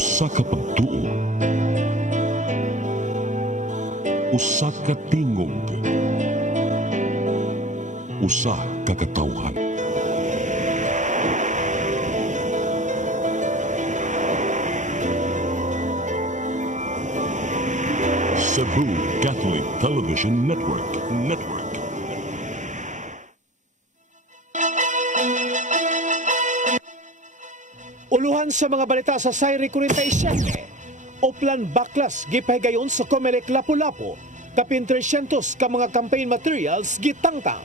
Usa ka pagtuo, usa ka tingog, usa ka katawhan. Cebu Catholic Television Network. Uluhan sa mga balita sa Sayri 47. Oplan baklas gipahigayon sa Comelec Lapu-Lapu. Kapin 300 ka mga campaign materials gitangtang.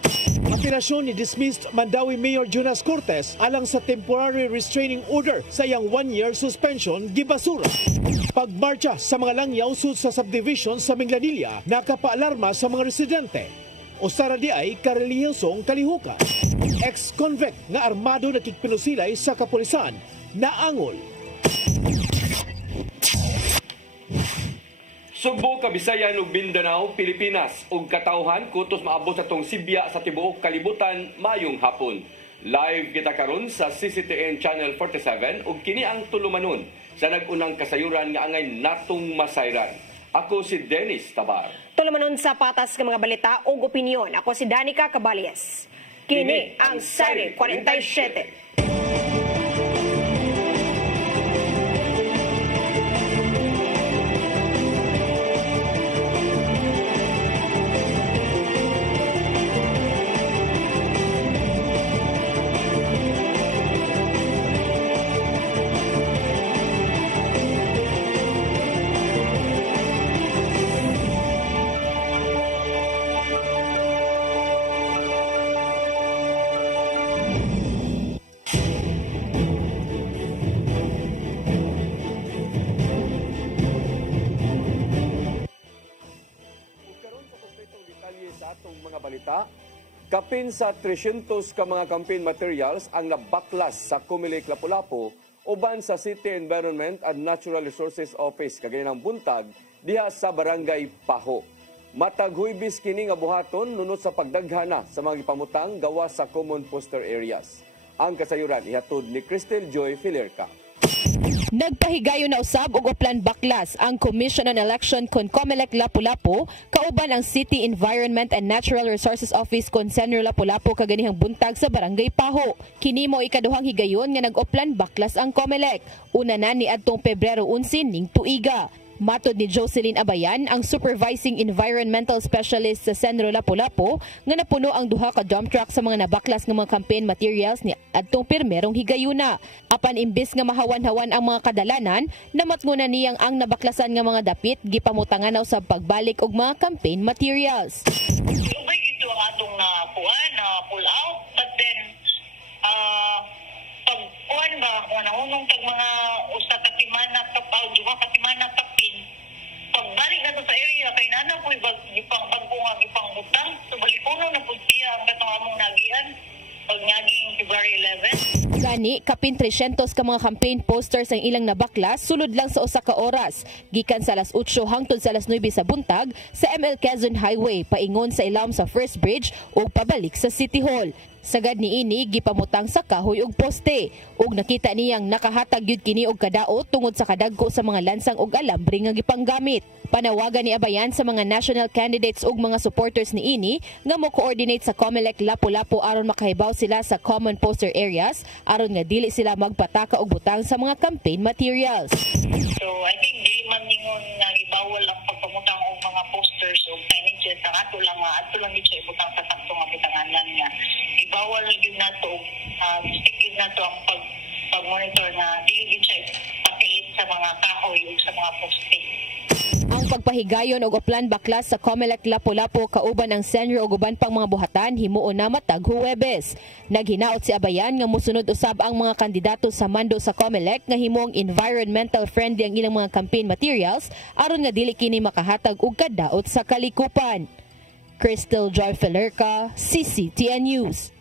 Apirasyon ni dismissed Mandawi Mayor Jonas Cortez alang sa temporary restraining order sa iyang 1-year suspension gibasura. Pagmarcha sa mga langyaw sud sa subdivision sa Minglanilla nakapaalarma sa mga residente. O sara di ay karelihiyosong kalihukan. Ex-convict nga armado nakikpinusilay sa kapulisan naangol. Subo, Kabisayan ug Mindanao, Pilipinas ug katawhan kutos maabot sa tong Sibya sa tibuok kalibutan mayong hapon. Live kita karon sa CCTN Channel 47 ug kini ang tulumanon sa nag-unang kasayuran nga angay natong masayran. Ako si Dennis Tabar. Tulumanon sa patas ng mga balita ug opinyon. Ako si Danica Cabales. Kini ang Sayri 47. Kapin sa 300 ka mga campaign materials ang nabaklas sa Comelec Lapu-Lapu uban sa City Environment and Natural Resources Office kagayan ng buntag diha sa Barangay Paho. Matag Huwebes kini nga buhaton nunot sa pagdaghana sa mga ipamutang gawa sa common poster areas. Ang kasayuran ihatod ni Cristel Joy Filerca. Nagpahigayon na usab og oplan baklas ang Commission on Election kon Comelec Lapu-Lapu kauban ang City Environment and Natural Resources Office kon Senro Lapu-Lapu kaganihang buntag sa Barangay Paho. Kini mo ikaduhang higayon nga nag-oplan baklas ang Comelec. Una na ni adtong Pebrero 11 ning tuiga. Matod ni Jocelyn Abayan, ang Supervising Environmental Specialist sa Senro Lapu-Lapu, nga napuno ang duha ka dump truck sa mga nabaklas ng mga campaign materials ni adtong Pirmerong higayuna. Apan imbis nga mahawan-hawan ang mga kadalanan, namatngunan niyang ang nabaklasan nga mga dapit gipamutangan sa pagbalik og mga campaign materials. Subay ito ang atong nakuha na pull out, but then pagkuhan ba kung nangunong tag mga usa ka timana kapaw, duha ka timana kapin, pagbalik na to sa area kay nana po gipang bagong gipang utang, so balikuno na po siya ang katong among nagian pag naging February 11. Gani, kapin 300 ka mga campaign posters ang ilang nabaklas sulod lang sa usa ka oras. Gikan sa alas 8 hangtod sa alas 9 sa buntag sa ML Quezon Highway paingon sa ilawom sa First Bridge ug pabalik sa City Hall. Sagad ni ini gipamutang sa kahoy ug poste ug nakita niyang nakahatag gyud kini og kadaot tungod sa kadagko sa mga lansang ug alambre nga gipanggamit. Panawagan ni Abayan sa mga national candidates ug mga supporters ni ini nga mo-coordinate sa Comelec Lapu-Lapu aron makahibaw sila sa common poster areas aron nga dili sila magpataka og butang sa mga campaign materials. So I think dili man ningon nga gibawal ang pagpamutang og mga posters o signages ang ato lang gid siya ibutang sa sakto nga butanganan nga ibawal gyud nato stick gyud nato ang pag-monitor na dili gid siya pakilit sa mga kahoy ug sa mga poste. Ang pagpahigayon og oplan baklas sa Comelec Lapu-Lapu kauban ang Senro ug uban pang mga buhatan himuon na matag Huwebes. Naghinaot si Abayan nga mosunod usab ang mga kandidato sa mando sa Comelec nga himong environmental friendly ang ilang mga campaign materials aron nga dili kini makahatag og kadaot sa kalikupan. Cristel Joy Filerca, CCTN News.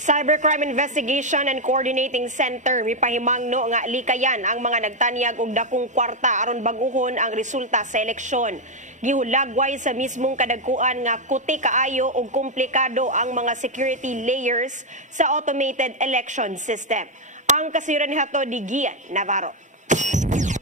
Cybercrime Investigation and Coordinating Center mipahimangno nga likayan ang mga nagtanyag og dakong kwarta aron baguhon ang resulta sa eleksyon. Gihulagway sa mismong kadagkuan nga kuti kaayo ug komplikado ang mga security layers sa automated election system. Ang kasayuran ni Hato di Gian Navarro.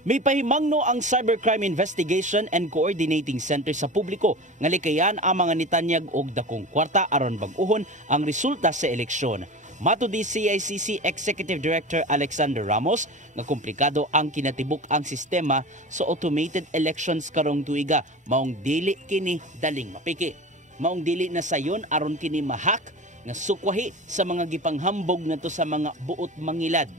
May pahimangno ang Cybercrime Investigation and Coordinating Center sa publiko nga likayan ang mga nitanyag og dakong kwarta aron bag-ohon ang resulta sa eleksyon. Mato di CICC Executive Director Alexander Ramos nga komplikado ang kinatibuk ang sistema sa automated elections karong tuiga, maong dili kini daling mapiki. Maong dili na sayon aron kini mahak nga sukwahi sa mga gipanghambog nato sa mga buot mangilad.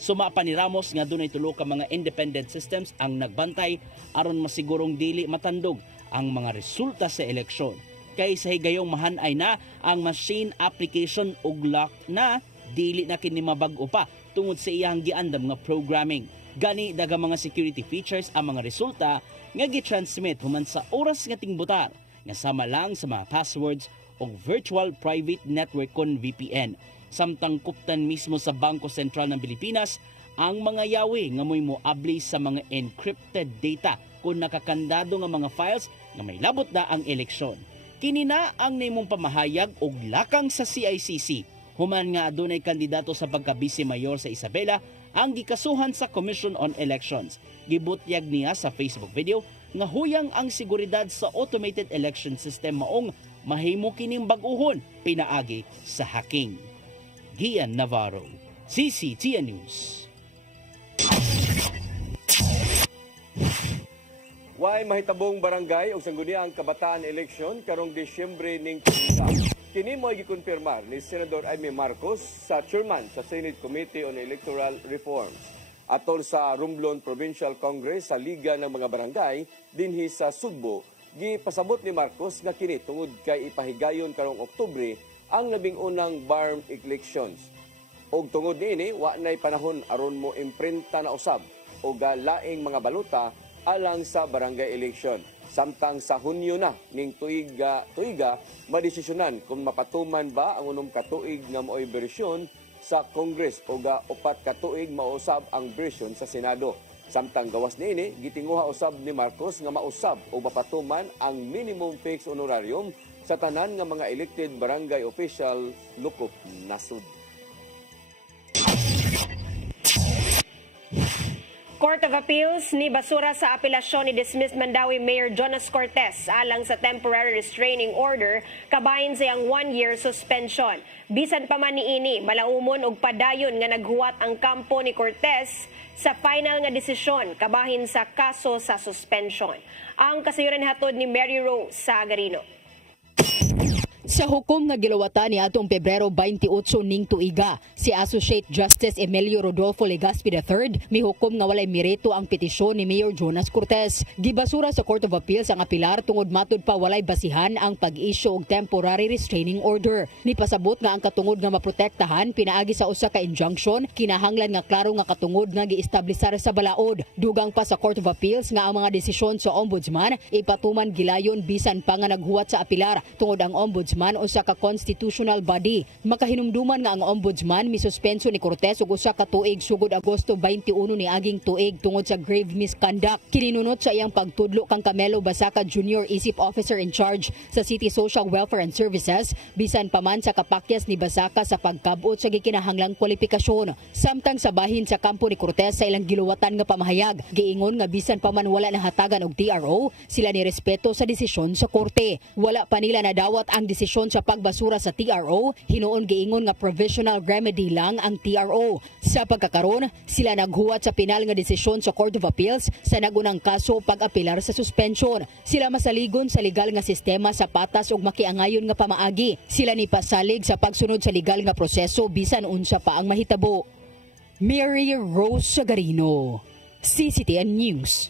Suma pa ni Ramos nga dunay tulo ka mga independent systems ang nagbantay aron masigurong dili matandog ang mga resulta sa eleksyon. Kay sa higayong mahanay na ang machine application ug lock na dili na kini mabag-o pa tungod sa iyang giandam nga programming. Gani daga mga security features ang mga resulta nga gi-transmit human sa oras nga tingbutar nga sama lang sa mga passwords o virtual private network kon VPN. Samtang kuptan mismo sa Bangko Sentral ng Pilipinas ang mga yawi nga mo'y moabli sa mga encrypted data kung nakakandado nga mga files nga may labot na ang eleksyon. Kini na ang nimong pamahayag og lakang sa CICC. Human nga adunay kandidato sa pagka-vice mayor sa Isabela ang gikasuhan sa Commission on Elections. Gibutyag niya sa Facebook video nga huyang ang seguridad sa automated election system maong mahimo kining bag-uhon pinaagi sa hacking. Gian Navarro, CCTN News. Way mahitabong barangay o sangguniang kabataan eleksyon karong Disyembre ning tuiga. Kini mo gikonfirmar ni Senador Amy Marcos sa chairman sa Senate Committee on Electoral Reforms. Atol sa Romblon Provincial Congress sa Liga ng mga Barangay dinhi sa Sugbo, gipasabot ni Marcos nga kini tungod kay ipahigayon karong Oktubre ang labing unang BARM elections. Og tungod niini wa nay panahon aron mo imprinta na usab o laing mga baluta alang sa barangay election. Samtang sa Hunyo na ning tuiga madesisyonan kung mapatuman ba ang unom ka tuig nga mo'y bersyon sa Congress o upat ka tuig mausab ang bersyon sa Senado. Samtang gawas niini gitinguha usab ni Marcos nga mausab o mapatuman ang minimum fixed honorarium sa tanan nga mga elected barangay official lukop nasud. Court of Appeals ni basura sa apelasyon ni dismissed Mandawi Mayor Jonas Cortez alang sa temporary restraining order kabahin sa iyang 1-year suspension. Bisan pa man niini, malaumon og padayon nga naghuwat ang kampo ni Cortez sa final nga desisyon kabahin sa kaso sa suspension. Ang kasayuran hatod ni Mary Rose Sagarino. Sa hukom nga gilawatan ni atong Pebrero 28 ning tuiga, si Associate Justice Emilio Rodolfo Legaspi III mihukom nga walay merito ang petisyon ni Mayor Jonas Cortez. Gibasura sa Court of Appeals ang apilar tungod matud pa walay basihan ang pag-issue og temporary restraining order. Nipasabot nga ang katungod nga maprotektahan pinaagi sa usa ka injunction, kinahanglan nga klaro nga katungod nga giestablisar sa balaod. Dugang pa sa Court of Appeals nga ang mga desisyon sa Ombudsman ipatuman gilayon bisan pa nga naghuwat sa apilar tungod ang Ombudsman usa ka constitutional body. Makahinumduman nga ang Ombudsman misuspenso ni Cortez og usa ka tuig sugod Agosto 21 ni aging tuig tungod sa grave misconduct. Kininunot sa iyang pagtudlo kang Camelo Basaca Jr. Isip Officer in Charge sa City Social Welfare and Services bisan pa man sa kapakyas ni Basaca sa pagkabot sa gikinahanglang kwalifikasyon. Samtang sa bahin sa kampo ni Cortez sa ilang giluwatan nga pamahayag, giingon nga bisan pa man wala nahatagan og TRO, sila ni respeto sa desisyon sa korte. Wala pa nila nadawat ang desisyon sa pagbasura sa TRO, hinuon giingon nga provisional remedy lang ang TRO. Sa pagkakaron, sila naghuwat sa pinal nga desisyon sa Court of Appeals sa nagunang kaso pag-apilar sa suspension. Sila masaligon sa legal nga sistema sa patas ug makiangayon nga pamaagi. Sila ni pasalig sa pagsunod sa legal nga proseso bisan unsa pa ang mahitabo. Mary Rose Sagarino, CCTN News.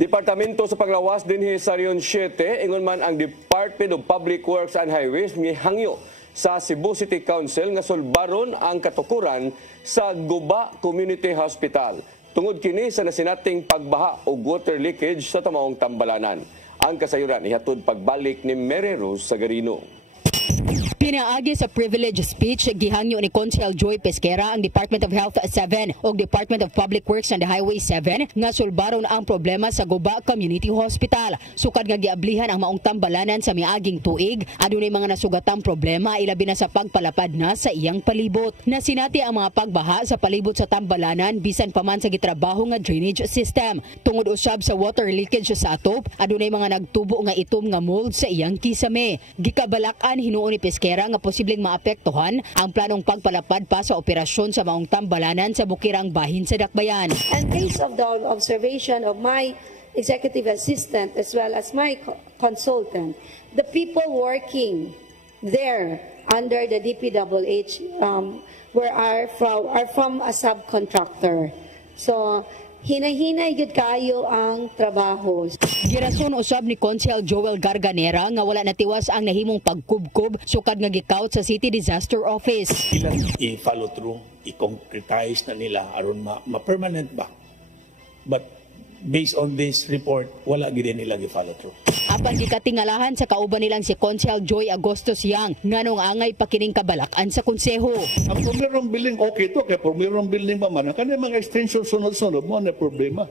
Departamento sa Panglawas dinhi sa Region 7, ingon man ang Department of Public Works and Highways mihangyo sa Cebu City Council nga sulbaron ang katukuran sa Guba Community Hospital. Tungod kini sa nasinating pagbaha o water leakage sa tamaong Tambalanan. Ang kasayuran ihatod pagbalik ni Mary Rose Sagarino. Pinaagi sa privilege speech, gihangyo ni Consel Joy Pesquera ang Department of Health 7 o Department of Public Works and the Highway 7 nga sulbaron ang problema sa Guba Community Hospital. Sukad nga giablihan ang maong tambalanan sa miaging tuig, adunay mga nasugatang problema ilabi na sa pagpalapad na sa iyang palibot. Nasinati ang mga pagbaha sa palibot sa tambalanan bisan pa man sa gitrabaho nga drainage system. Tungod usab sa water leakage sa atop, adunay mga nagtubo nga itom nga mold sa iyang kisame. Gikabalakan hinuon ni Pesquera nga posibleng maapektuhan ang planong pagpalapad pa sa operasyon sa maong tambalanan sa bukirang bahin sa Dakbayan. And based of the observation of my executive assistant as well as my consultant, the people working there under the DPWH are from a subcontractor. So hinahinay gid kayo ang trabaho. Girason usab ni Consel Joel Garganera nga wala natiwas ang nahimong pagkubkob sukad nga gikaut sa City Disaster Office. Ilang i-follow through, i-concretize na nila aron ma-permanent ba. But based on this report, wala gid nila i-follow through. Apan gikatingalahan sa kauban nilang si Consel Joy Agostos Yang nganong angay pakining kabalakan sa konseho. Ang pumirong building okay to, kaya pumirong building pa man. Kanya mga extension sunod-sunod mo na problema.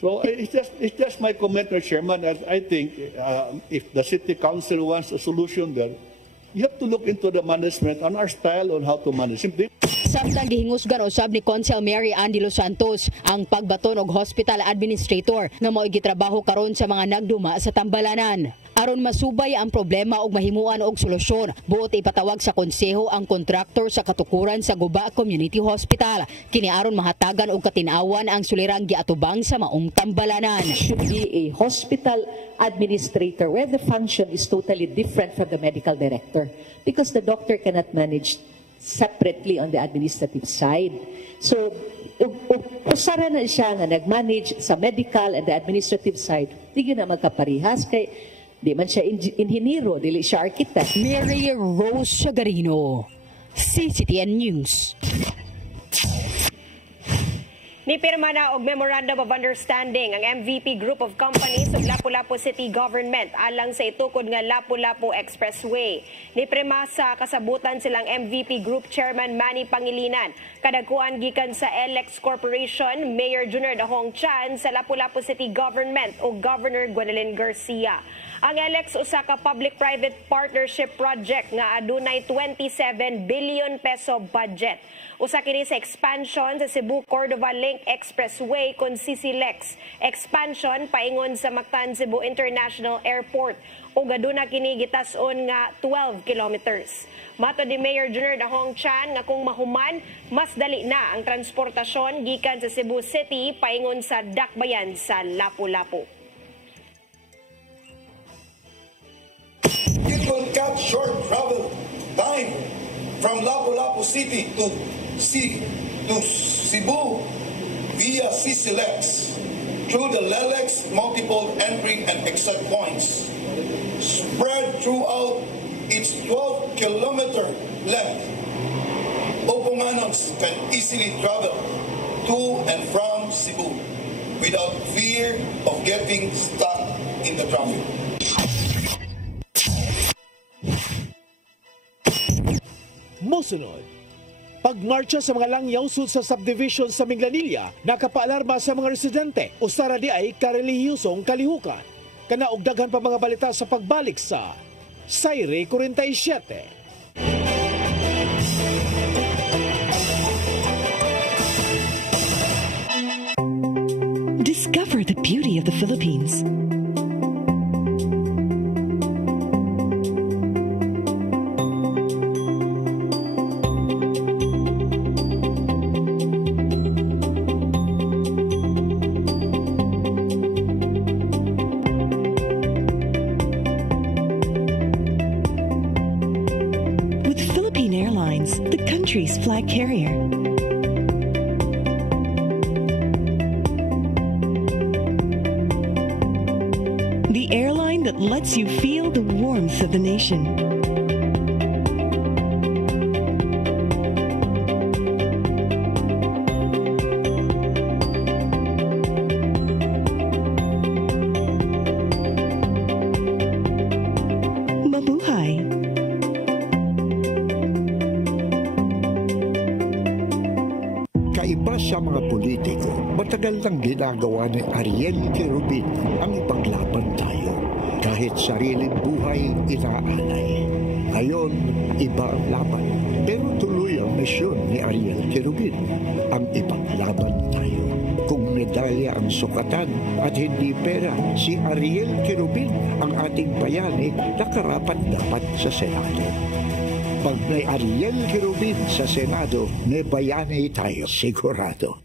So it's just my comment, Chairman. I think if the City Council wants a solution there, you have to look into the management and our style on how to manage. Simply. Samtang gihingusgan usab ni Consel Mary Ann de Los Santos ang pagbaton og hospital administrator nga mao gitrabaho karon sa mga nagduma sa tambalanan. Aron masubay ang problema og mahimuan og solusyon, buot ipatawag sa konseho ang kontraktor sa katukuran sa Guba Community Hospital. Kini aron mahatagan og katinawan ang sulirang giatubang sa maong tambalanan. Should be a hospital administrator where the function is totally different from the medical director because the doctor cannot manage separately on the administrative side. So, usara na siya nga nag-manage sa medical and the administrative side. Di na magkaparihas kay di man siya inhiniro, dili siya architect. Mary Rose Sagarino, CCTN News. Nipirma na og Memorandum of Understanding ang MVP Group of Companies ug Lapu-Lapu City Government alang sa itukod nga Lapu-Lapu Expressway. Nipirma sa kasabutan silang MVP Group Chairman Manny Pangilinan, kadagkuan gikan sa LX Corporation, Mayor Junior Dahong Chan sa Lapu-Lapu City Government ug Governor Gwendolyn Garcia. Ang LX usa ka public-private partnership project nga adunay 27 billion peso budget. Usa kini sa expansion sa Cebu-Cordova Link Expressway kun CCLEX. Expansion paingon sa Mactan-Cebu International Airport ug aduna kini gitas-on nga 12 kilometers. Mato ni Mayor Junior Dahong Chan nga kung mahuman, mas dali na ang transportasyon gikan sa Cebu City paingon sa Dakbayan sa Lapu-Lapu. It will cut short travel time from Lapu-Lapu City to Cebu via CCLEX through the LELEX multiple entry and exit points spread throughout its 12-kilometer length. Oponganos can easily travel to and from Cebu without fear of getting stuck in the traffic. Mosunod, pagmarcha sa mga langyawsod sa subdivision sa Minglanilla, nakapaalarma sa mga residente. Usara di ay karelihiyosong kalihukan. Kanaog daghan pa mga balita sa pagbalik sa Sayre 47. Discover the beauty of the Philippines. Country's flag carrier. The airline that lets you feel the warmth of the nation. Mabuhay. Kaiba sa mga politiko, matagal nang ginagawa ni Ariel Querubin ang ipaglaban tayo. Kahit sariling buhay inaalay. Ngayon, iba ang laban. Pero tuloy ang misyon ni Ariel Querubin, ang ipaglaban tayo. Kung medalya ang sukatan at hindi pera, si Ariel Querubin ang ating bayani na karapat-dapat sa Senado. Pag may Ariel Querubin sa Senado, may bayani tayo sigurado.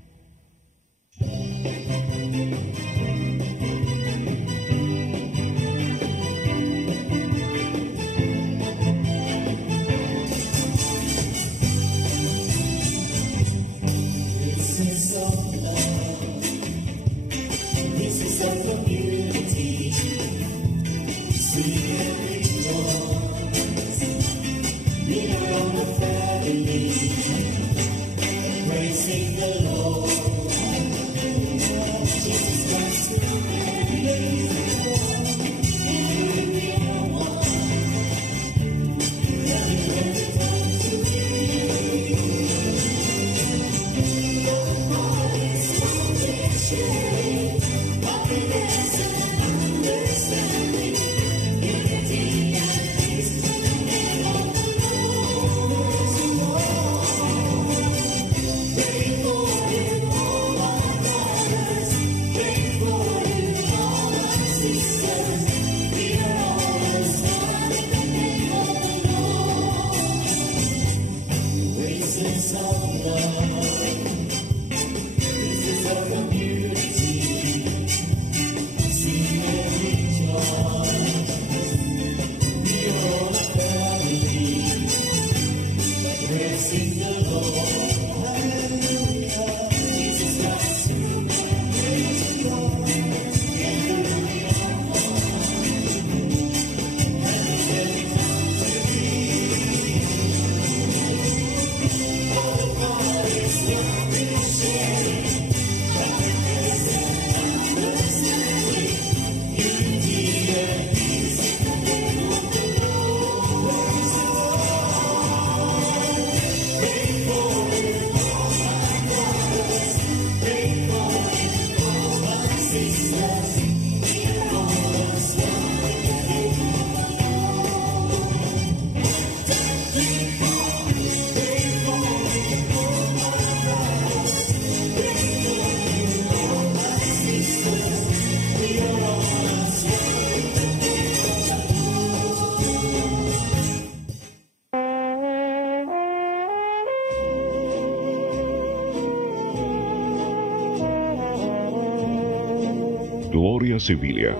Gloria Sevilla,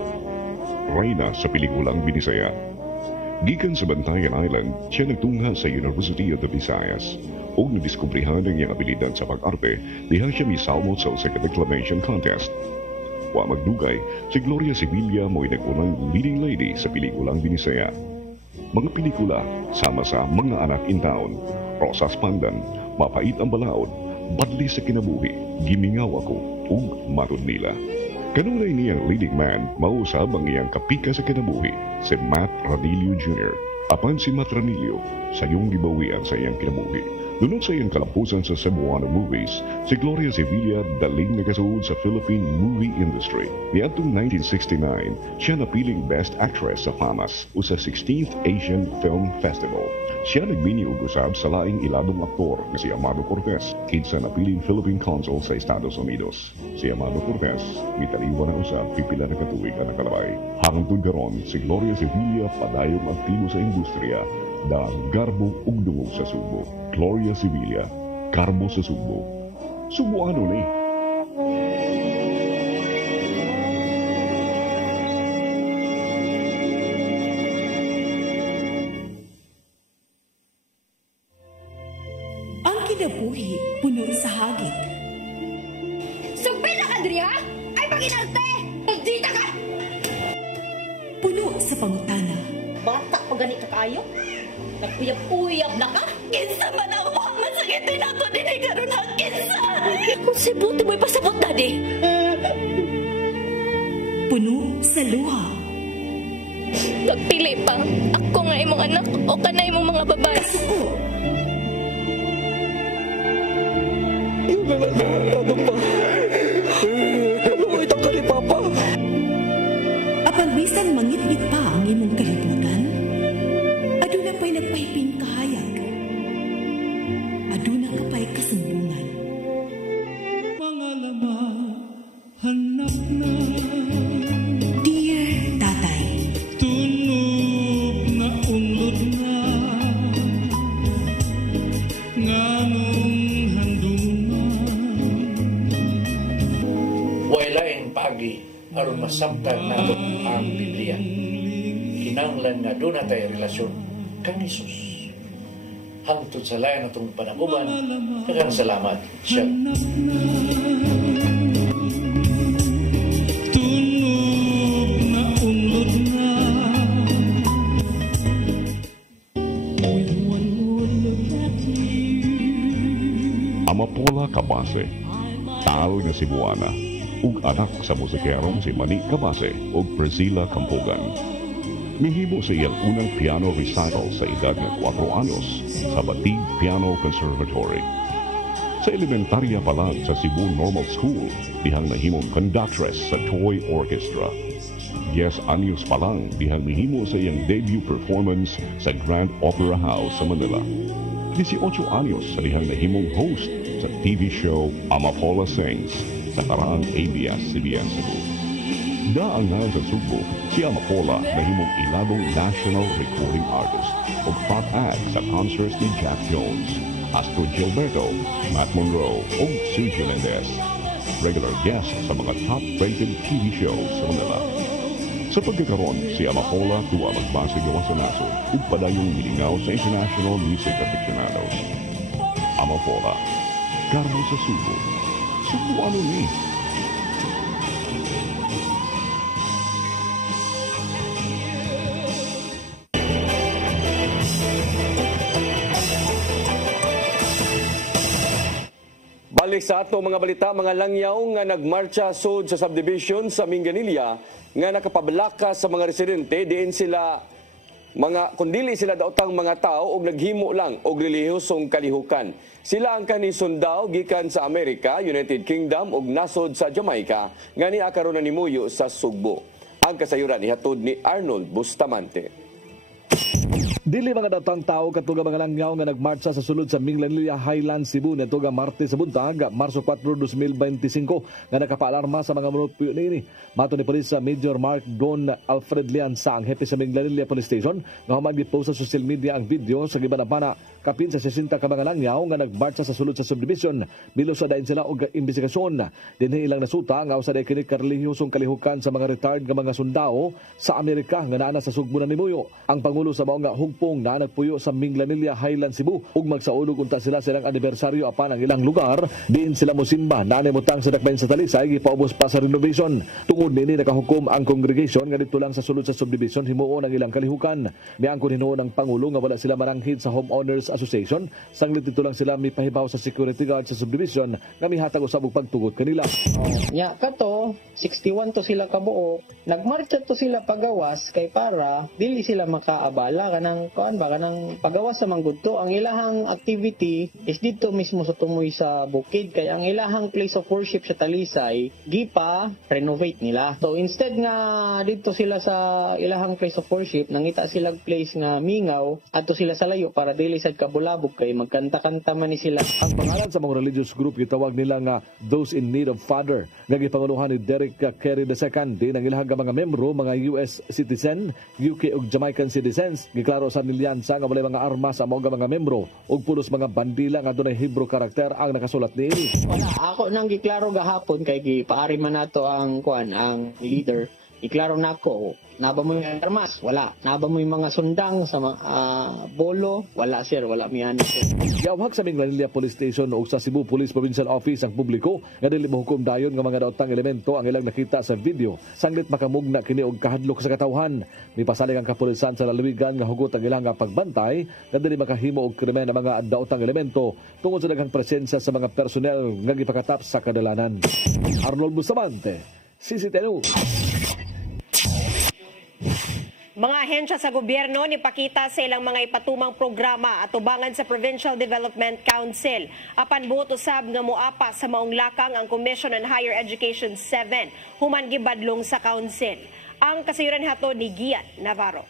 reyna sa pelikulang Binisaya. Gikan sa Bantayan Island, siya nagtungha sa University of the Visayas o nadiskubrihan ang iyang abilidad sa pag-arte diha siya misalmot sa second declamation contest. Wa magdugay, si Gloria Sevilla mo'y nag-unang leading lady sa pelikulang Binisaya. Mga pelikula sama sa Mga Anak in Town, Rosas Pandan, Mapait ang Balaod, Badli sa Kinabuhi, Gimingaw Ako, ug Matod Nila. Kanunay niyang leading man, mausab ang iyang kapika sa kinabuhi, si Matt Ranillo Jr. Apan si Matt Ranillo, sa iyong gibawian sa iyang kinabuhi. Dunod sa iyang kalampusan sa Cebuano movies, si Gloria Sevilla daling nagasuod sa Philippine movie industry. Niadtong 1969, siya napiling Best Actress sa FAMAS o sa 16th Asian Film Festival. Siya nagbini og usab sa laing iladong aktor na si Amado Cortez, kinsa napiling Philippine Consul sa Estados Unidos. Si Amado Cortez, mitaliwa na usab pipila na katuig ang nakalabay. Hangtod karon, si Gloria Sevilla padayong aktibo sa industriya, dahang garbo ug dungog sa Subo. Gloria Sevilla, garbo sa Subo. Subuano ni. Ang kinabuhi puno sa hagit. Sumpi na ka, Dria! Ay, pag-inarte! Magdita ka! Puno sa pangutana. Bata pa ganit ka kayo? Naguyab-uyab na ka? Kinsa man ang mukhang masakitin ako din ay karoon ang kinsa! Kung si buti mo'y pasabot, Daddy! Puno sa luha. Pagpili pa, ako nga imong anak o kanay imong mga babae. Kasuko. Yung na gabi aron masabtan nato ang Biblia. Kinahanglan nga doon na tayo relasyon kang Jesus. Hangtod sa layan natong panaguban, kagang salamat siya. Amapola Cabase, tal nga Cebuana, ug anak sa musikerong si Manny Cabase ug Priscilla Campogan. Mihimo sa iyang unang piano recital sa edad ng 4 anyos sa Batig Piano Conservatory. Sa elementarya pa lang sa Cebu Normal School, dihang nahimong conductress sa Toy Orchestra. 10 anyos pa lang dihang mihimo sa iyang debut performance sa Grand Opera House sa Manila. 18 anyos sa dihang nahimong host sa TV show Amapola Sings sa karaang ABS-CBN Cebu. Daangan sa Cebu, si Amapola nahimong ilabong national recording artist o front act sa concerts ni Jack Jones, Astro Gilberto, Matt Monroe o Sergio Mendez. Regular guest sa mga top-rated TV shows sa Manila. Sa pagkakaroon, si Amapola tuwa magbase gawa sa nasod ug padayong milingaw sa international music aficionados. Amapola, Carmo sa Cebu. Cebuano ni. Balik sa ato mga balita, mga langyaw nga nagmarcha sud sa subdivision sa Minganilla nga nakapablakas sa mga residente diin sila kundili sila daotang mga tao og naghimo lang og relihiyosong kalihukan. Sila ang kanisundao gikan sa Amerika, United Kingdom ug nasod sa Jamaica nga niya karon na nimuyo sa Sugbo. Ang kasayuran ihatod ni Arnold Bustamante. Dili mga datang tao katuga mga langyaw nga nagmarcha sa sulod sa Minglanilla Highlands, Cebu nituga Martes sa buntag, Marso 4, 2025 nga nakapaalarma sa mga munutpuyo niini. Mato ni Police Major Mark Don Alfred Lianza, ang hepe sa Minglanilla Police Station, nga humag gipost sa social media ang video sa gibanabana kapin sa 60 ka mga langyaw nga nagmarcha sa sulod sa subdivision. Milos sa dain sila og investigasyon. Dinhi ilang nasuta nga usa day kini karelihiyosong kalihukan sa mga retired nga mga sundao sa Amerika nga naa sa Sugbo na nimuyo. Ang pangulo sa mao nga hugpong na nagpuyo sa Minglanilla Highlands, Cebu ug magsaulog unta sila silang anibersaryo apan ang ilang lugar diin sila mosimba na mutang sa dakbayan sa Talisay gipaubos pa sa renovation. Tungod nini nakahukom ang congregation nga dito lang sa sulod sa subdivision himuon ang ilang kalihukan. Niangkon hinuon ang pangulo nga wala sila mananghid sa Homeowners Association, sanglit dito lang sila mipahibaw sa security guard sa subdivision nga mihatag usab og pagtugot kanila. Nya kato 61 to sila kabuo, nagmarcha to sila pagawas kay para dili sila makaabala kanang kanang pagawas sa manggudto. Ang ilahang activity is dito mismo sa tumoy sa bukid kay ang ilahang place of worship sa Talisay gipa renovate nila. So instead nga dito sila sa ilahang place of worship nangita sila place nga mingaw adto sila sa layo para dili sad kabulabog kay magkanta-kanta man ni sila. Ang pangalan sa mga religious group gitawag nila nga Those in Need of Father nga gipanguluhan ni Derek Kerry II. Din ang ilahang mga membro mga US citizen, UK ug Jamaican citizens. Giklaro sa nilyansa nga walay mga armas sa mga membro ug pulos mga bandila nga dunay Hebrew karakter ang nakasulat niini. Wala ako nang giklaro gahapon kay gipaari man nato ang ang leader. Iklaro nako, naba mo yung armas? Wala. Naba mo yung mga sundang sa bolo? Wala sir, wala miyan. Yawhag sa Minglanilla Police Station o sa Cebu Police Provincial Office ang publiko nga dili mahukom dayon nga mga daotang elemento ang ilang nakita sa video. Sanglit makamugna kini og kahadlok sa katawhan. Mipasalig ang kapulisan sa lalawigan nga hugot ang ilang pagbantay nga dili makahimo og krimen ang mga daotang elemento tungod sa daghang presensya sa mga personnel nga gipakatap sa kadalanan. Arnold Bustamante, CCTV. Mga ahensya sa gobyerno nipakita sa ilang mga ipatumang programa at tubangan sa Provincial Development Council. Apan buot usab nga moapa sa maong lakang ang Commission on Higher Education 7 human gibadlong sa council. Ang kasayuran hato ni Gian Navarro.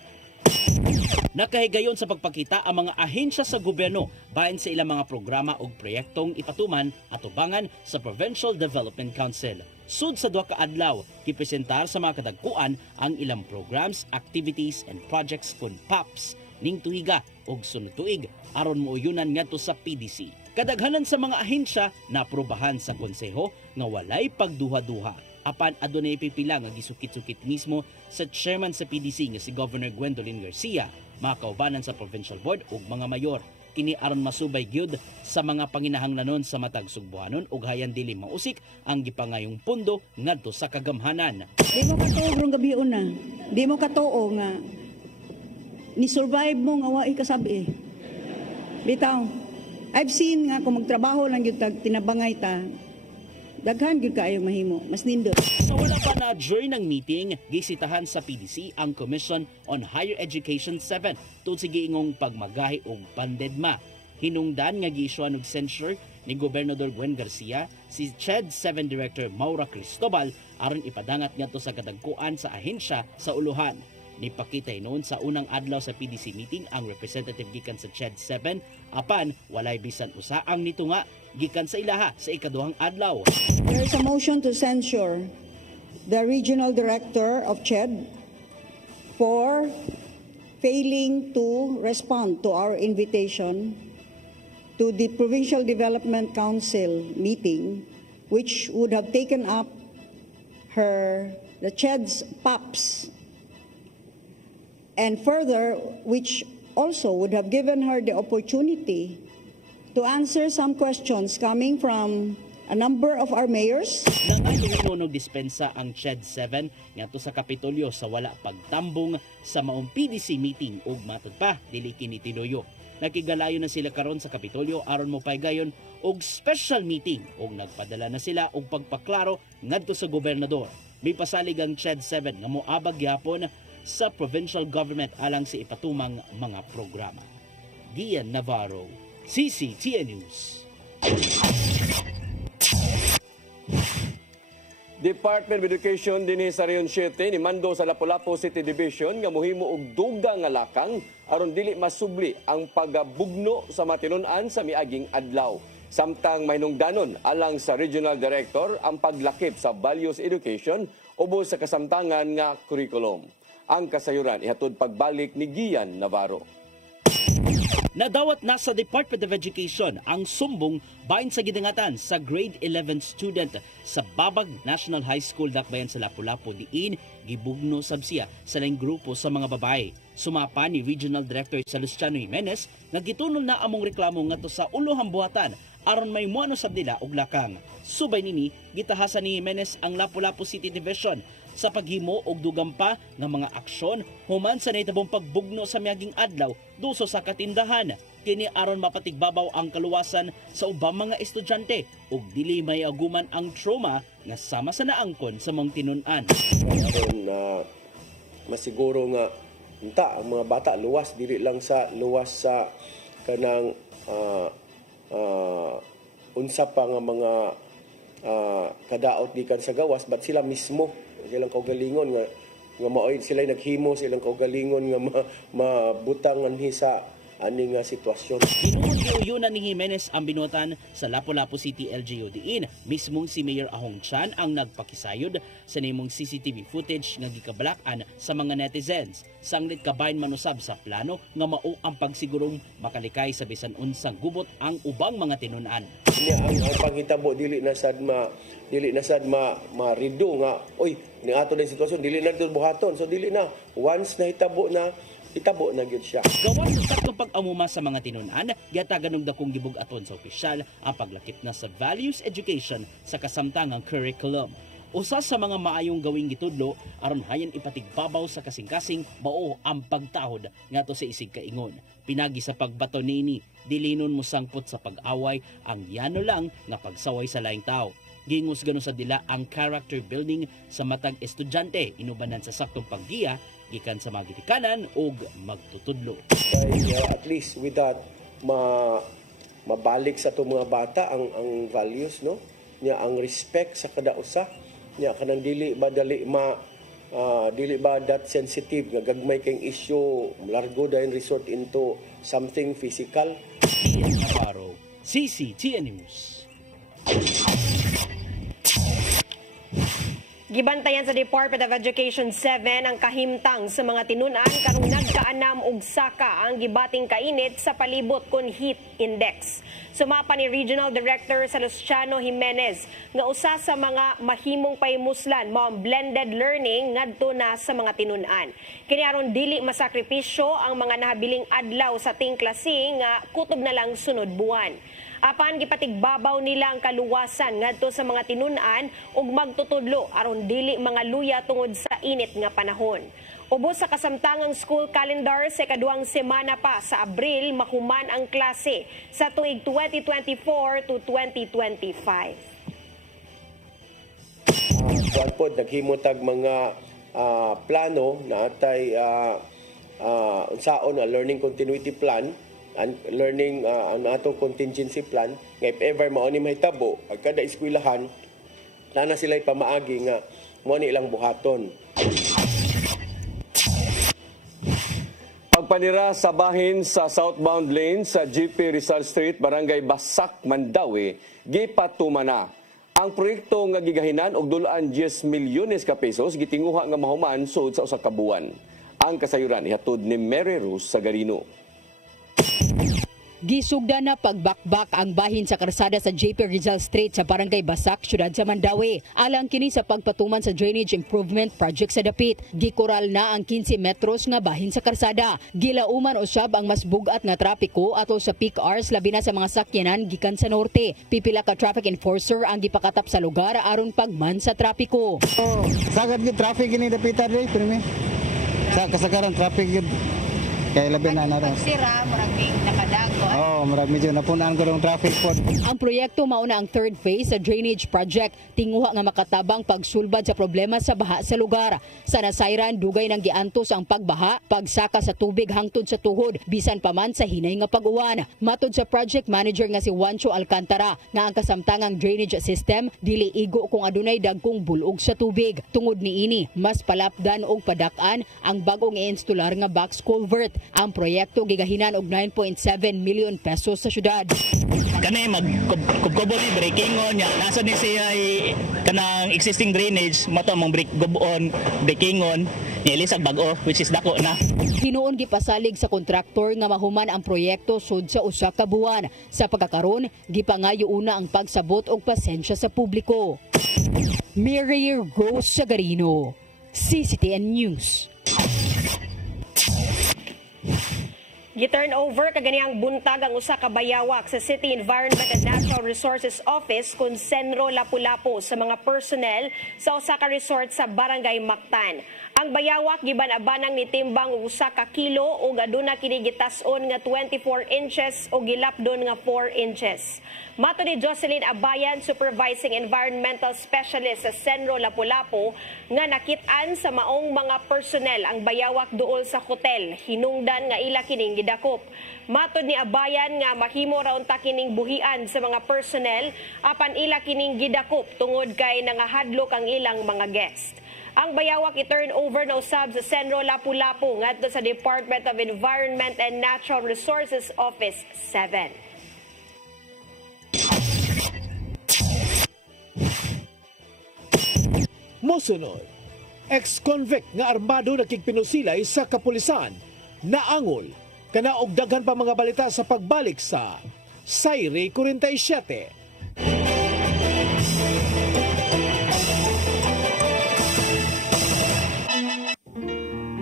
Nakahigayon sa pagpakita ang mga ahensya sa gobyerno bahin sa ilang mga programa o proyektong ipatuman at tubangan sa Provincial Development Council. Sud sa duha ka adlaw, gipresentar sa mga kadagkuan ang ilang programs, activities and projects kun PAPS ning tuiga og sunod tuig aron mouyunan ngadto sa PDC. Kadaghanan sa mga ahensya na aprobahan sa konseho nga walay pagduha-duha. apan adunay pipila nga gisukit-sukit mismo sa chairman sa PDC nga si Governor Gwendolyn Garcia, mga kaubanan sa provincial board ug mga mayor. Kini aron masubay gyud sa mga panginahanglanon sa matag sugbuhanon ug hayan dili mausik ang gipangayong pundo ngadto sa kagamhanan. Di mo katuo rong gabi una. Di mo katuo nga ni survive mo nga waay kasabi. Bitaw, I've seen nga kung magtrabaho lang gyud tag tinabangay ta. Daghan gyud kaayo mahimo, mas nindot. Sa wala pa na during ng meeting, gisitahan sa PDC ang Commission on Higher Education 7 tungod sa giingong pagmagahi og pandedma. Hinungdan nga gi-issuean og censure ni Gobernador Gwen Garcia si CHED 7 Director Maura Cristobal aron ipadangat ngadto sa kadagkuan sa ahensya sa uluhan. Nipakitay noon sa unang adlaw sa PDC meeting ang representative gikan sa CHED 7 apan walay bisan usa ang nitunga gikan sa ilaha sa ikaduhang adlaw. There is a motion to censure the regional director of CHED for failing to respond to our invitation to the Provincial Development Council meeting, which would have taken up the CHED's PAPs, and further, which also would have given her the opportunity to answer some questions coming from a number of our mayors. Nangayon dispensa ang CHED 7 ngadto sa Kapitolyo sa wala pagtambong sa maong PDC meeting ug matod pa dili kini tinuyo. Nakigalayo na sila karon sa Kapitolyo aron mo paygayon og special meeting ug nagpadala na sila og pagpaklaro ngadto sa gobernador. May pasalig ang CHED 7 nga moabag gyapon sa provincial government alang sa ipatumang mga programa. Gian Navarro, CCTN News. Department of Education dinhi sa Region 7 ni mando sa Lapu-Lapu City Division nga mohimo og duga nga lakang aron dili masubli ang pagabugno sa matinun-an sa miaging adlaw. Samtang mahinungdanon alang sa Regional Director ang paglakip sa values education ubos sa kasamtangan nga curriculum. Ang kasayuran ihatod pagbalik ni Gian Navarro. Nadawat na sa Department of Education ang sumbong bahin sa gidangatan sa grade 11 student sa Babag National High School dakbayan sa Lapu-Lapu diin gibugno sabsiya sa laing grupo sa mga babae. Sumapa ni Regional Director sa Luciano Jimenez nga gitunol na among reklamo ngadto sa ulohang buhatan aron may muano sab nila og lakang. Subay nini gitahasan ni Jimenez ang Lapu-Lapu City Division sa paghimo og dugang pa nga mga aksyon human sa nahitabong pagbugno sa miaging adlaw duso sa katindahan. Kini aron mapatigbabaw ang kaluwasan sa ubang mga estudyante ug dili may aguman ang trauma nga sama sa naangkon sa mong tinun-an. Aron masiguro nga unta ang mga bata luwas dili lang sa luwas sa kanang unsa pa nga mga kadaot gikan sa gawas but sila mismo silang kaugalingon nga maoy sila naghimo silang kaugalingon nga mabutang anhi sa ani nga sitwasyon. Ginuyon ni Jimenez ang binutan sa Lapu-Lapu City LGU diin. Mismong si Mayor Ahong Chan ang nagpakisayod sa nimong CCTV footage nga gikabalak-an sa mga netizens. Sanglit kabayn manusab sa plano nga mao ang pagsigurong makalikay sa bisan unsang gubot ang ubang mga tinun-an. Ang panghitabo dili na sad ma-redo nga oy ni ato din sitwasyon dili na dito buhaton so dili na once na hitabo na gyud siya. Gawas sa saktong pag-amuma sa mga tinun-an, yatagan og dakong gibug-aton sa opisyal ang paglakip na sa values education sa kasamtangang curriculum. Usa sa mga maayong gawing gitudlo aron hayan ipatigbabaw sa kasing-kasing mao ang pagtahod ngadto sa isig kaingon. Pinagi sa pagbato nini, dilinon mo sangpot sa pag-away ang yano lang nga pagsaway sa laing tao. Gingos gano sa dila ang character building sa matag estudyante inubanan sa saktong paggiya gikan sa mga gitikanan o magtutudlo. At least with that mabalik sa itong mga bata ang values no nya ang respect sa kada usa nya kanang dili ba that sensitive nga gagmay kang issue largo dayon resort into something physical. Navarro, CCTN News. Gibantayan sa Department of Education 7 ang kahimtang sa mga tinun-an karong nagkaanam og saka ang gibating kainit sa palibot kon heat index. Sumapa ni Regional Director Salustiano Jimenez nga usa sa mga mahimong pahimuslan mao ang blended learning ngadto na sa mga tinun-an. Kini aron dili masakripisyo ang mga nahabiling adlaw sa ting klase nga kutob na lang sunod buwan. Apan gipatigbabaw nila ang kaluwasan ngadto sa mga tinun-an ug magtutudlo aron dili mga luya tungod sa init nga panahon. Ubos sa kasamtangang school calendar sa ikaduhang semana pa sa Abril mahuman ang klase sa tuig 2024 to 2025. Kuan pod naghimutag mga plano na atay unsaon nga learning continuity plan and learning ang atong contingency plan nga if ever mao ni mahitabo ang kada eskwelahan na sila pamaagi nga mo ni ilang buhaton. Pagpanira sa bahin sa southbound lane sa GP Rizal Street, Barangay Basak, Mandawi, gipatumana. Ang proyekto nga gigahinan og dulaan 10 milyones ka pesos gitinguha nga mahuman sud sa usa ka buwan. Ang kasayuran ihatod ni Mary Rose Sagarino. Gisugda na pagbakbak ang bahin sa karsada sa JP Rizal Street sa Barangay Basak, siyudad sa Mandawi. Alang kini sa pagpatuman sa drainage improvement project sa dapit. Gikoral na ang 15 metros nga bahin sa karsada. Gilauman usab ang mas bugat nga trapiko ato sa peak hours labi na sa mga sakyanan gikan sa norte. Pipila ka traffic enforcer ang gipakatap sa lugar aron pagman sa trapiko. Sagad gid traffic ini dapitan ri prime. Sa kasagaran traffic gid. Kaya labi na naroon. Sira, maraming nakadago. Marami medyo napunaan ko ng traffic po. Ang proyekto mauna ang third phase sa drainage project. Tinguha nga makatabang pagsulbad sa problema sa baha sa lugar. Sa nasayran, dugay ng giantos ang pagbaha, pagsaka sa tubig hangtod sa tuhod, bisan pa man sa hinay nga pag-uwan. Matod sa project manager nga si Juancho Alcantara, nga ang kasamtangang drainage system dili igo kung adunay dagkong bulog sa tubig. Tungod niini, mas palapdan og padak-an ang bagong i-instalar nga box culvert. Ang proyekto gigahinan og 9.7 million pesos sa syudad. Kani magkubkob ni breakingon nya nasa ni siya kanang existing drainage mato mong breakingon nilisag bag-o which is dako na. Hinuon gipasalig sa kontraktor nga mahuman ang proyekto sud sa usa ka buwan. Sa pagkakaron, gipangayo una ang pagsabot og pasensya sa publiko. Mary Rose Sagarino, CCTN News. Gi-turn over kaganihang buntag ang usa ka bayawak sa City Environment and Natural Resources Office kun Senro Lapu-Lapu sa mga personnel sa usa ka resort sa Barangay Mactan. Ang bayawak giban-abanang nitimbang og usa ka kilo ug aduna kini gitas-on nga 24 inches o gilapdon nga 4 inches. Mato ni Jocelyn Abayan, Supervising Environmental Specialist sa Senro Lapu-Lapu, nga nakit-an sa maong mga personnel ang bayawak duol sa hotel. Hinungdan nga ila kining gidakop. Matod ni Abayan nga mahimo raon ta kining buhian sa mga personnel apan ila kining gidakop tungod kay nangahadlok ang ilang mga guest. Ang bayawak i-turn over na usab sa Senro Lapu-Lapu ngadto sa Department of Environment and Natural Resources Office 7. Mosunod, ex-convict nga armado nakigpinusilay sa kapulisan, naangol, kanaog daghan pa mga balita sa pagbalik sa Sayre 47.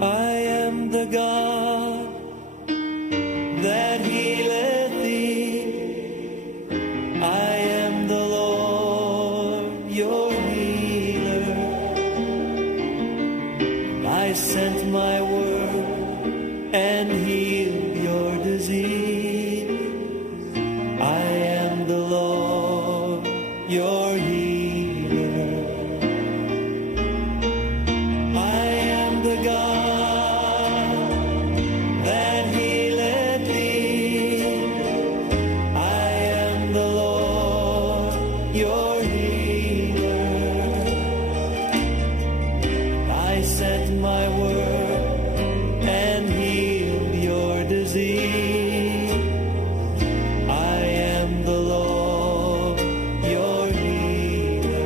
I am the God that healeth thee. I am the Lord, your healer. I sent my word and healed your disease. I am the Lord, your healer. I am the God that healeth thee. I am the Lord, your healer. I sent my word and healed your disease. I am the Lord, your healer.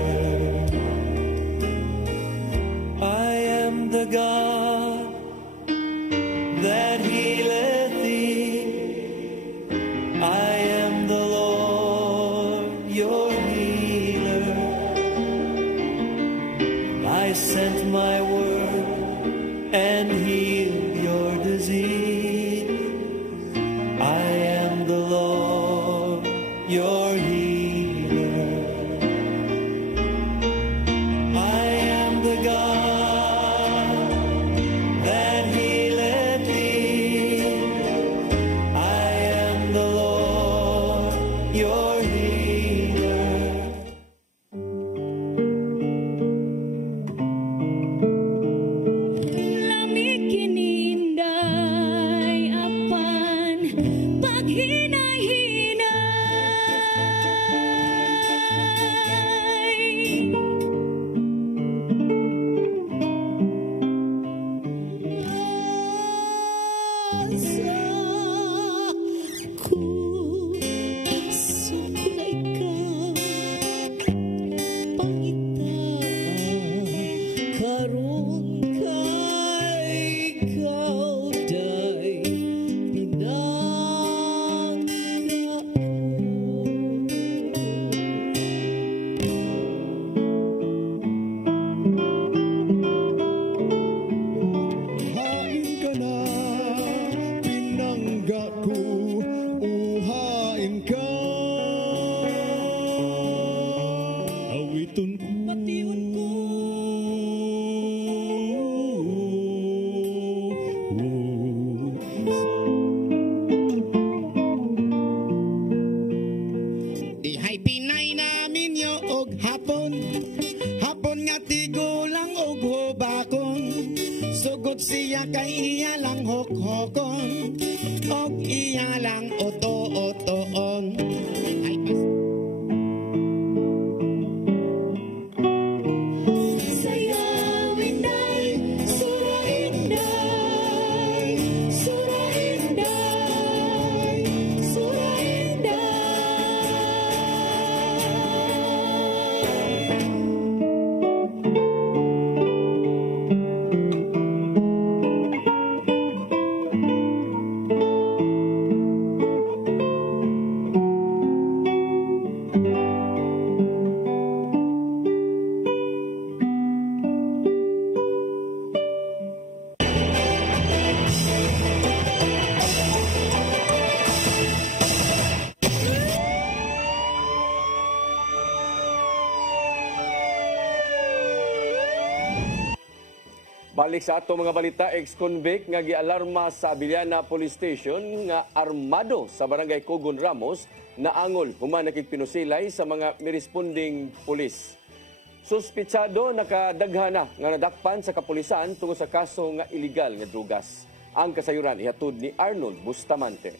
Balik sa ato mga balita, ex-convict nga gialarma sa Abiliana Police Station nga armado sa barangay Cogon Ramos na angol human nakigpinusilay sa mga miresponding pulis. Suspitsado nakadaghana nga nadakpan sa kapulisan tungod sa kaso nga illegal nga drugas. Ang kasayuran ihatod ni Arnold Bustamante.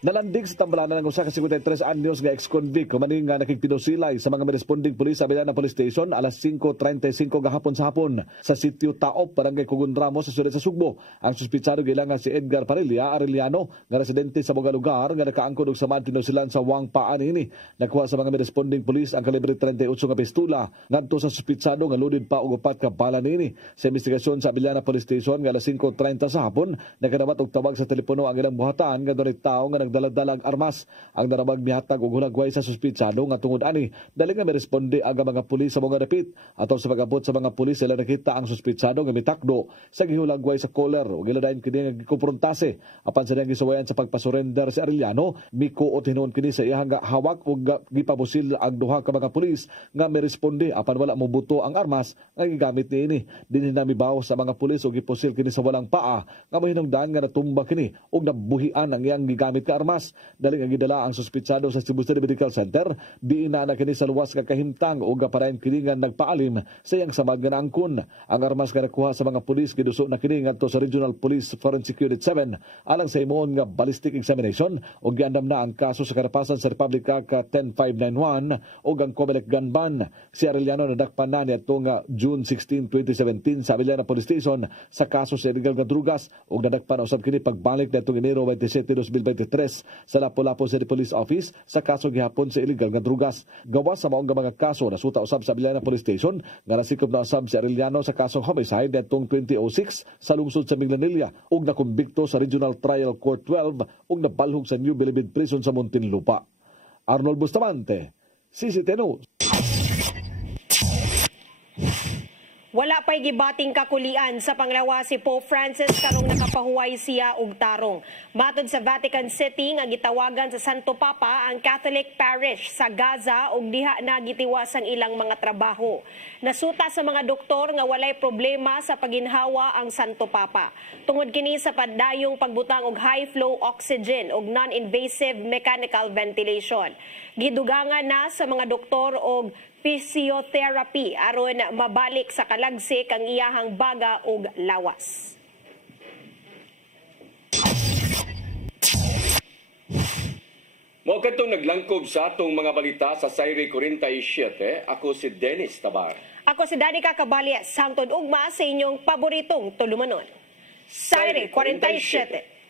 Nalandig sa tambalanan ng usa ka 53 anyos nga ex-convict kumaning nga nakigpinusilay sa mga responding pulis sa Abiliana Police Station alas 5:35 gahapon sa hapon sa sitio Taop, barangay Cogon Ramos sa siyudad sa Sugbo. Ang suspitsado gilang si Edgar Parilla Arellano nga residente sa mga lugar nga nakaangkon og samad pinusilan sa Wangpa ini. Nakuha sa mga responding pulis ang kalibre 38 nga pistola ngadto sa suspitsado nga loaded pa og 4 ka bala niini. Sa investigasyon sa Abiliana Police Station nga alas 5:30 sa hapon nagadawat og tawag sa telepono ang ilang buhatan nga dunay tawo nga nagdala-dalag armas. Ang narabag mihatag og hulagway sa suspitsado nga tungod ani dali nga miresponde aga mga pulis sa mga dapit. Atol sa pag-abot sa mga pulis sila nakita ang suspitsado nga mitakdo sa gihulagway sa collar ug giladayon kini nga gikumprontase. Apan sa diyang gisuwayan sa pagpasurrender si Arellano, mikuot hinuon kini sa iyang hawak ug gipabusil ang duha ka mga pulis nga miresponde apan wala mobuto ang armas nga gigamit niini. Dinhi na mibaw sa mga pulis ug gipusil kini sa walang paa nga mahinungdan nga natumba kini ug nabuhian ang iyang gigamit ka armas. Dali nga gidala ang suspitsado sa Cebu City Medical Center, diina na kini sa luwas nga kahimtang ug gaparayon kini nga nagpaalim sa iyang samad nga naangkon. Ang armas nga nakuha sa mga pulis giduso na kini ngadto sa Regional Police Forensic Unit 7 alang sa himuon nga ballistic examination ug giandam na ang kaso sa karapasan sa Republic Act 10591 ug ang Comelec gun ban. Si Arellano nadakpan na niadto nga June 16, 2017 sa Abiliana Police Station sa kaso sa illegal nga drugas ug nadakpan usab kini pagbalik niadto Enero 27, 2023 sa Lapu-Lapu City Police Office sa kaso gihapon sa illegal nga drugas. Gawas sa maong mga kaso nasuta usab sa Abiliana Police Station nga nasikop na usab si Arellano sa kasong homicide niadtong 2006 sa lungsod sa Minglanilla ug nakumbikto sa Regional Trial Court 12 ug nabalhog sa New Bilibid Prison sa Muntinlupa. Arnold Bustamante, CCTV News. Wala pa'y gibating kakulian sa panglawa si Pope Francis karong nakapahuway siya og tarong. Matod sa Vatican City nga gitawagan sa Santo Papa ang Catholic Parish sa Gaza og diha na gitiwas ang ilang mga trabaho. Nasuta sa mga doktor nga walay problema sa paginhawa ang Santo Papa. Tungod kini sa padayong pagbutang og high flow oxygen og non-invasive mechanical ventilation. Gidugangan na sa mga doktor og physiotherapy aron mabalik sa kalagsik ang iyahang baga ug lawas. Mao kadtong naglangkob sa atong mga balita sa Sayre 47. Ako si Dennis Tabar. Ako si Danica Cabales, hangtod ugma sa inyong paboritong tulumanon. Sayre 47.